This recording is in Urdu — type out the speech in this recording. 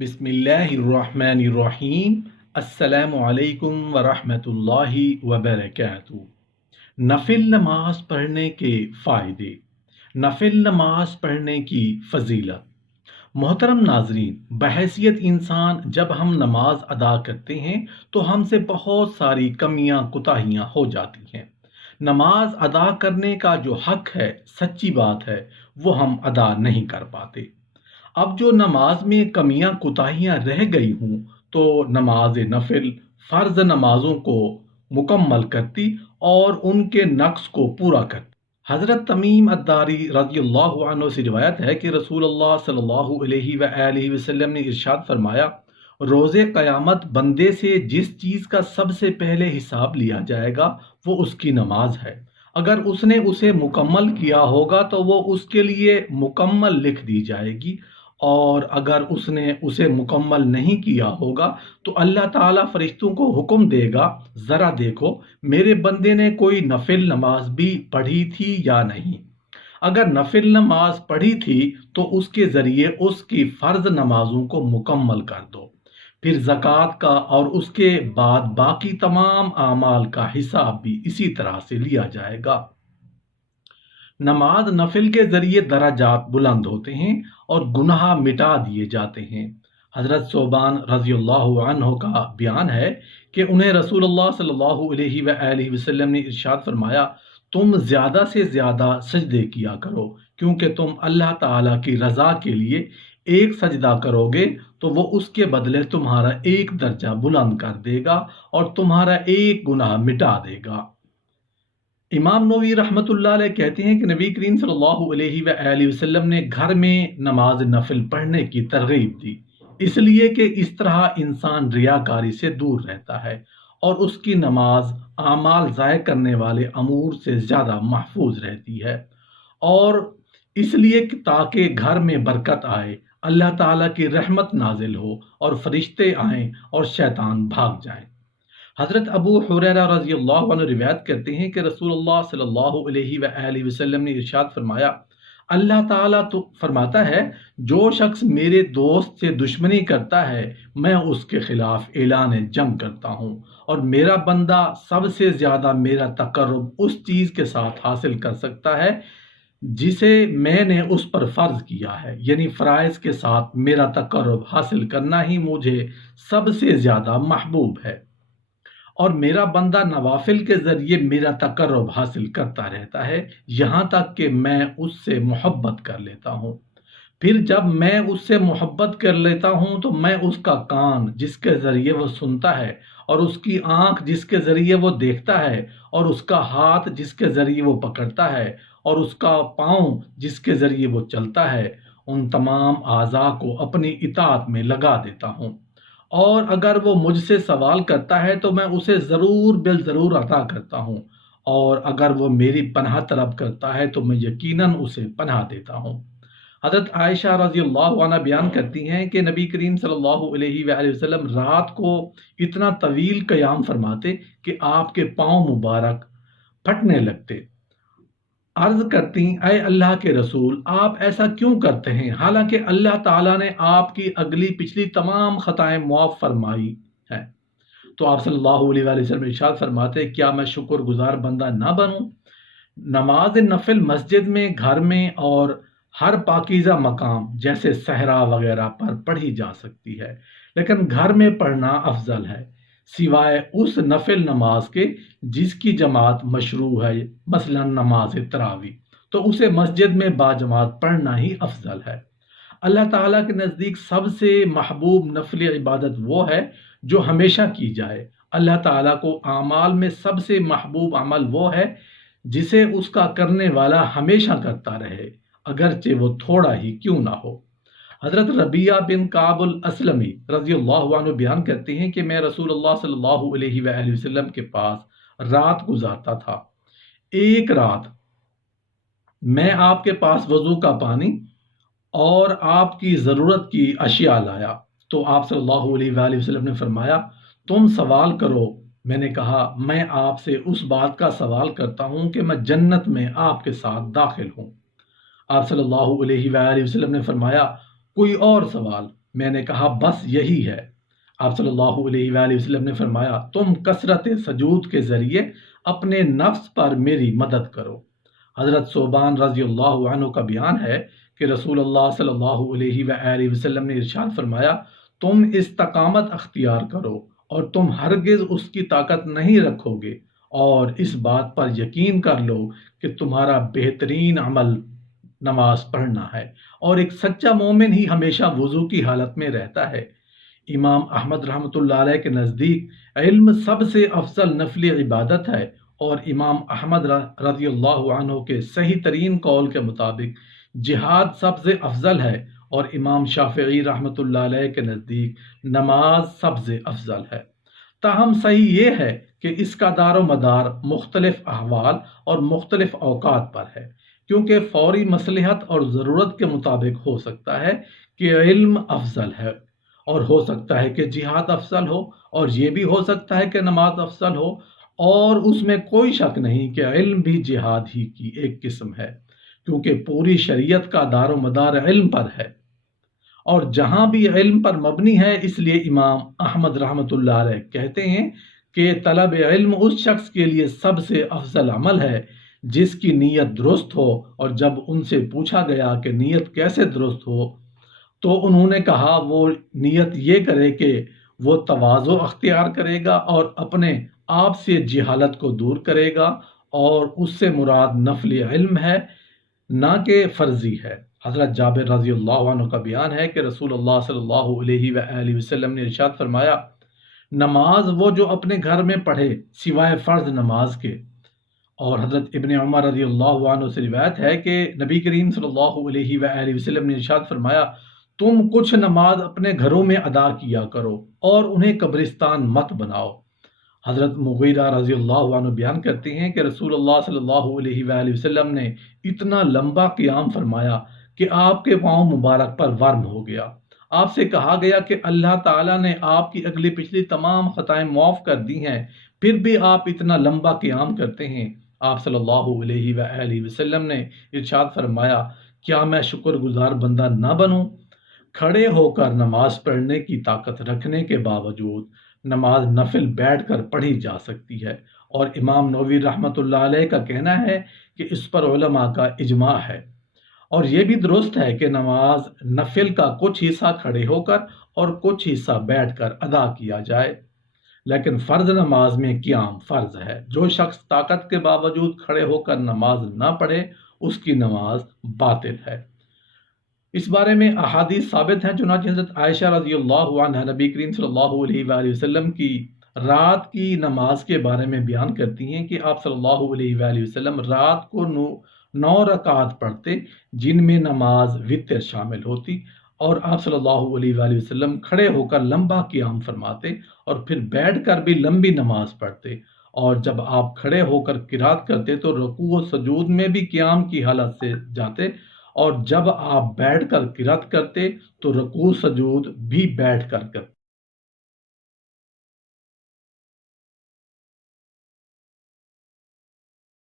بسم اللہ الرحمن الرحیم۔ السلام علیکم ورحمۃ اللہ وبرکاتہ۔ نفل نماز پڑھنے کے فائدے، نفل نماز پڑھنے کی فضیلت۔ محترم ناظرین، بحیثیت انسان جب ہم نماز ادا کرتے ہیں تو ہم سے بہت ساری کمیاں کوتاہیاں ہو جاتی ہیں۔ نماز ادا کرنے کا جو حق ہے، سچی بات ہے، وہ ہم ادا نہیں کر پاتے۔ اب جو نماز میں کمیاں کوتاہیاں رہ گئی ہوں تو نماز نفل فرض نمازوں کو مکمل کرتی اور ان کے نقص کو پورا کرتی۔ حضرت تمیم الداری رضی اللہ عنہ سے روایت ہے کہ رسول اللہ صلی اللہ علیہ وآلہ وسلم نے ارشاد فرمایا، روز قیامت بندے سے جس چیز کا سب سے پہلے حساب لیا جائے گا وہ اس کی نماز ہے۔ اگر اس نے اسے مکمل کیا ہوگا تو وہ اس کے لیے مکمل لکھ دی جائے گی، اور اگر اس نے اسے مکمل نہیں کیا ہوگا تو اللہ تعالیٰ فرشتوں کو حکم دے گا، ذرا دیکھو میرے بندے نے کوئی نفل نماز بھی پڑھی تھی یا نہیں۔ اگر نفل نماز پڑھی تھی تو اس کے ذریعے اس کی فرض نمازوں کو مکمل کر دو، پھر زکوٰۃ کا اور اس کے بعد باقی تمام اعمال کا حساب بھی اسی طرح سے لیا جائے گا۔ نماز نفل کے ذریعے درجات بلند ہوتے ہیں اور گناہ مٹا دیے جاتے ہیں۔ حضرت ثوبان رضی اللہ عنہ کا بیان ہے کہ انہیں رسول اللہ صلی اللہ علیہ وآلہ وسلم نے ارشاد فرمایا، تم زیادہ سے زیادہ سجدے کیا کرو، کیونکہ تم اللہ تعالیٰ کی رضا کے لیے ایک سجدہ کرو گے تو وہ اس کے بدلے تمہارا ایک درجہ بلند کر دے گا اور تمہارا ایک گناہ مٹا دے گا۔ امام نووی رحمۃ اللہ علیہ کہتے ہیں کہ نبی کریم صلی اللہ علیہ وآلہ وسلم نے گھر میں نماز نفل پڑھنے کی ترغیب دی، اس لیے کہ اس طرح انسان ریاکاری سے دور رہتا ہے اور اس کی نماز اعمال ضائع کرنے والے امور سے زیادہ محفوظ رہتی ہے، اور اس لیے کہ تاکہ گھر میں برکت آئے، اللہ تعالیٰ کی رحمت نازل ہو اور فرشتے آئیں اور شیطان بھاگ جائیں۔ حضرت ابو حریرہ رضی اللہ عنہ روایت کرتے ہیں کہ رسول اللہ صلی اللہ علیہ وآلہ وسلم نے ارشاد فرمایا، اللہ تعالیٰ تو فرماتا ہے، جو شخص میرے دوست سے دشمنی کرتا ہے میں اس کے خلاف اعلان جنگ کرتا ہوں، اور میرا بندہ سب سے زیادہ میرا تقرب اس چیز کے ساتھ حاصل کر سکتا ہے جسے میں نے اس پر فرض کیا ہے، یعنی فرائض کے ساتھ میرا تقرب حاصل کرنا ہی مجھے سب سے زیادہ محبوب ہے، اور میرا بندہ نوافل کے ذریعے میرا تقرب حاصل کرتا رہتا ہے یہاں تک کہ میں اس سے محبت کر لیتا ہوں۔ پھر جب میں اس سے محبت کر لیتا ہوں تو میں اس کا کان جس کے ذریعے وہ سنتا ہے، اور اس کی آنکھ جس کے ذریعے وہ دیکھتا ہے، اور اس کا ہاتھ جس کے ذریعے وہ پکڑتا ہے، اور اس کا پاؤں جس کے ذریعے وہ چلتا ہے، ان تمام اعضاء کو اپنی اطاعت میں لگا دیتا ہوں، اور اگر وہ مجھ سے سوال کرتا ہے تو میں اسے ضرور بالضرور عطا کرتا ہوں، اور اگر وہ میری پناہ طلب کرتا ہے تو میں یقیناً اسے پناہ دیتا ہوں۔ حضرت عائشہ رضی اللہ عنہ بیان کرتی ہیں کہ نبی کریم صلی اللہ علیہ وآلہ وسلم رات کو اتنا طویل قیام فرماتے کہ آپ کے پاؤں مبارک پھٹنے لگتے۔ عرض کرتی، اے اللہ کے رسول، آپ ایسا کیوں کرتے ہیں، حالانکہ اللہ تعالیٰ نے آپ کی اگلی پچھلی تمام خطائیں معاف فرمائی ہیں؟ تو آپ صلی اللہ علیہ وآلہ وسلم ارشاد فرماتے، کیا میں شکر گزار بندہ نہ بنوں؟ نماز نفل مسجد میں، گھر میں اور ہر پاکیزہ مقام جیسے صحرا وغیرہ پر پڑھی جا سکتی ہے، لیکن گھر میں پڑھنا افضل ہے، سوائے اس نفل نماز کے جس کی جماعت مشروع ہے، مثلا نماز تراویح، تو اسے مسجد میں باجماعت پڑھنا ہی افضل ہے۔ اللہ تعالیٰ کے نزدیک سب سے محبوب نفل عبادت وہ ہے جو ہمیشہ کی جائے۔ اللہ تعالیٰ کو اعمال میں سب سے محبوب عمل وہ ہے جسے اس کا کرنے والا ہمیشہ کرتا رہے، اگرچہ وہ تھوڑا ہی کیوں نہ ہو۔ حضرت ربیعہ بن کعب الاسلمی رضی اللہ عنہ بیان کرتے ہیں کہ میں رسول اللہ صلی اللہ علیہ وآلہ وسلم کے پاس رات گزارتا تھا۔ ایک رات میں آپ کے پاس وضو کا پانی اور آپ کی ضرورت کی اشیاء لایا، تو آپ صلی اللہ علیہ وآلہ وسلم نے فرمایا، تم سوال کرو۔ میں نے کہا، میں آپ سے اس بات کا سوال کرتا ہوں کہ میں جنت میں آپ کے ساتھ داخل ہوں۔ آپ صلی اللہ علیہ وآلہ وسلم نے فرمایا، کوئی اور سوال؟ میں نے کہا بس یہی ہے۔ آپ صلی اللہ علیہ وآلہ وسلم نے فرمایا تم کثرت سجود کے ذریعے اپنے نفس پر میری مدد کرو۔ حضرت ثوبان رضی اللہ عنہ کا بیان ہے کہ رسول اللہ صلی اللہ علیہ وآلہ وسلم نے ارشاد فرمایا تم استقامت اختیار کرو اور تم ہرگز اس کی طاقت نہیں رکھو گے، اور اس بات پر یقین کر لو کہ تمہارا بہترین عمل نماز پڑھنا ہے، اور ایک سچا مومن ہی ہمیشہ وضو کی حالت میں رہتا ہے۔ امام احمد رحمۃ اللہ علیہ کے نزدیک علم سب سے افضل نفلی عبادت ہے، اور امام احمد رضی اللہ عنہ کے صحیح ترین قول کے مطابق جہاد سب سے افضل ہے، اور امام شافعی رحمۃ اللہ علیہ کے نزدیک نماز سب سے افضل ہے۔ تاہم صحیح یہ ہے کہ اس کا دار و مدار مختلف احوال اور مختلف اوقات پر ہے، کیونکہ فوری مصلحت اور ضرورت کے مطابق ہو سکتا ہے کہ علم افضل ہے، اور ہو سکتا ہے کہ جہاد افضل ہو، اور یہ بھی ہو سکتا ہے کہ نماز افضل ہو، اور اس میں کوئی شک نہیں کہ علم بھی جہاد ہی کی ایک قسم ہے، کیونکہ پوری شریعت کا دار و مدار علم پر ہے، اور جہاں بھی علم پر مبنی ہے، اس لیے امام احمد رحمۃ اللہ علیہ کہتے ہیں کہ طلب علم اس شخص کے لیے سب سے افضل عمل ہے جس کی نیت درست ہو، اور جب ان سے پوچھا گیا کہ نیت کیسے درست ہو تو انہوں نے کہا وہ نیت یہ کرے کہ وہ تواضع اختیار کرے گا اور اپنے آپ سے جہالت کو دور کرے گا، اور اس سے مراد نفلی علم ہے نہ کہ فرضی ہے۔ حضرت جابر رضی اللہ عنہ کا بیان ہے کہ رسول اللہ صلی اللہ علیہ وآلہ وسلم نے ارشاد فرمایا نماز وہ جو اپنے گھر میں پڑھے سوائے فرض نماز کے۔ اور حضرت ابن عمر رضی اللہ عنہ سے روایت ہے کہ نبی کریم صلی اللہ علیہ وآلہ وسلم نے ارشاد فرمایا تم کچھ نماز اپنے گھروں میں ادا کیا کرو اور انہیں قبرستان مت بناؤ۔ حضرت مغیرہ رضی اللہ عنہ بیان کرتے ہیں کہ رسول اللہ صلی اللہ علیہ وآلہ وسلم نے اتنا لمبا قیام فرمایا کہ آپ کے پاؤں مبارک پر ورم ہو گیا۔ آپ سے کہا گیا کہ اللہ تعالیٰ نے آپ کی اگلی پچھلی تمام خطائیں معاف کر دی ہیں، پھر بھی آپ اتنا لمبا قیام کرتے ہیں۔ آپ صلی اللہ علیہ وآلہ وسلم نے ارشاد فرمایا کیا میں شکر گزار بندہ نہ بنوں؟ کھڑے ہو کر نماز پڑھنے کی طاقت رکھنے کے باوجود نماز نفل بیٹھ کر پڑھی جا سکتی ہے، اور امام نووی رحمۃ اللہ علیہ کا کہنا ہے کہ اس پر علماء کا اجماع ہے، اور یہ بھی درست ہے کہ نماز نفل کا کچھ حصہ کھڑے ہو کر اور کچھ حصہ بیٹھ کر ادا کیا جائے، لیکن فرض نماز میں قیام فرض ہے۔ جو شخص طاقت کے باوجود کھڑے ہو کر نماز نہ پڑھے اس کی نماز باطل ہے۔ اس بارے میں احادیث ثابت ہیں، چنانچہ حضرت عائشہ رضی اللہ عنہا نبی کریم صلی اللہ علیہ وآلہ وسلم کی رات کی نماز کے بارے میں بیان کرتی ہیں کہ آپ صلی اللہ علیہ وآلہ وسلم رات کو 9 رکعات پڑھتے جن میں نماز وتر شامل ہوتی، اور آپ صلی اللہ علیہ وآلہ وسلم کھڑے ہو کر لمبا قیام فرماتے اور پھر بیٹھ کر بھی لمبی نماز پڑھتے، اور جب آپ کھڑے ہو کر قرات کرتے تو رکوع و سجود میں بھی قیام کی حالت سے جاتے، اور جب آپ بیٹھ کر قرات کرتے تو رکوع سجود بھی بیٹھ کر کرتے۔